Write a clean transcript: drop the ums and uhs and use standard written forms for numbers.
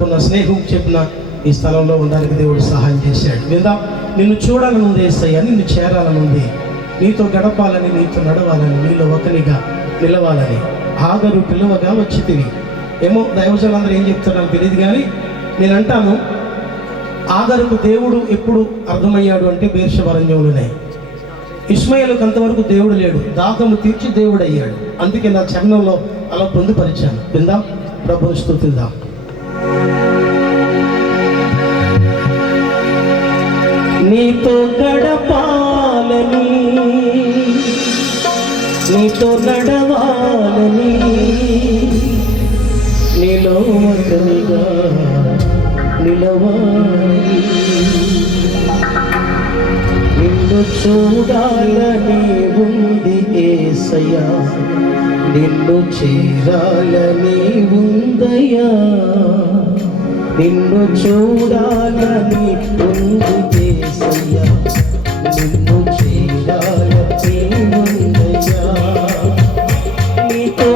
స్నేహం చెప్పిన ఈ స్థలంలో ఉండడానికి దేవుడు సహాయం చేశాడు. విందా, నిన్ను చూడాలని ఉంది యేసయ్య, నిన్ను చేరాలని ఉంది, నీతో గడపాలని, నీతో నడవాలని, నీలో ఒకనిగా నిలవాలని. హాగరు పిలువగా వచ్చితివి. ఏమో దైవజనులందరూ ఏం చెప్తారో నాకు తెలియదు, కానీ నేను అంటాను, ఆగరుకు దేవుడు ఎప్పుడు అర్థమయ్యాడు అంటే బేర్షెబరంజంలోనే. ఇష్మాయేలుకు అంతవరకు దేవుడు లేడు, దాహము తీర్చి దేవుడు అయ్యాడు. అందుకే నా చరణంలో అలా పొందుపరిచాను. విందాం, ప్రభుని స్తుతిద్దాం. నీతో గడపాలని, నీతో నడవాలని, నీలో ఒకరిగా నిలవాలి, నిన్ను చూడాలని ఉంది యేసయ్యా, నిన్ను చేరాలని ఉందయ్యా, నిన్ను చూడాలని ఉంది యేసయ్యా, నిన్ను చేరాలని ఉందయ్యా, నీతో